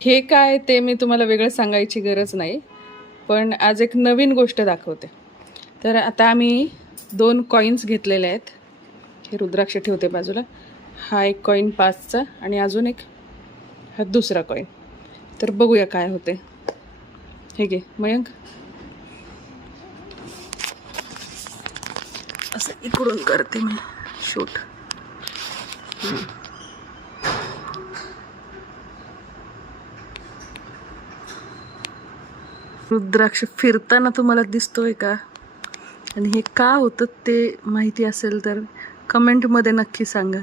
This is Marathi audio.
हे काय ते मी तुम्हाला वेगळं सांगायची गरज नाही, पण आज एक नवीन गोष्ट दाखवते. तर आता आम्ही 2 कॉईन्स घेतलेले आहेत. हे रुद्राक्ष ठेवते बाजूला. हा एक कॉईन 5चा आणि अजून एक हा दुसरा कॉईन. तर बघूया काय होते. हे घे मयंक. असं इकडून करते मी शूट. रुद्राक्ष फिरताना तुम्हाला दिसतोय का? आणि हे का होतं ते माहिती असेल तर कमेंटमध्ये नक्की सांगा.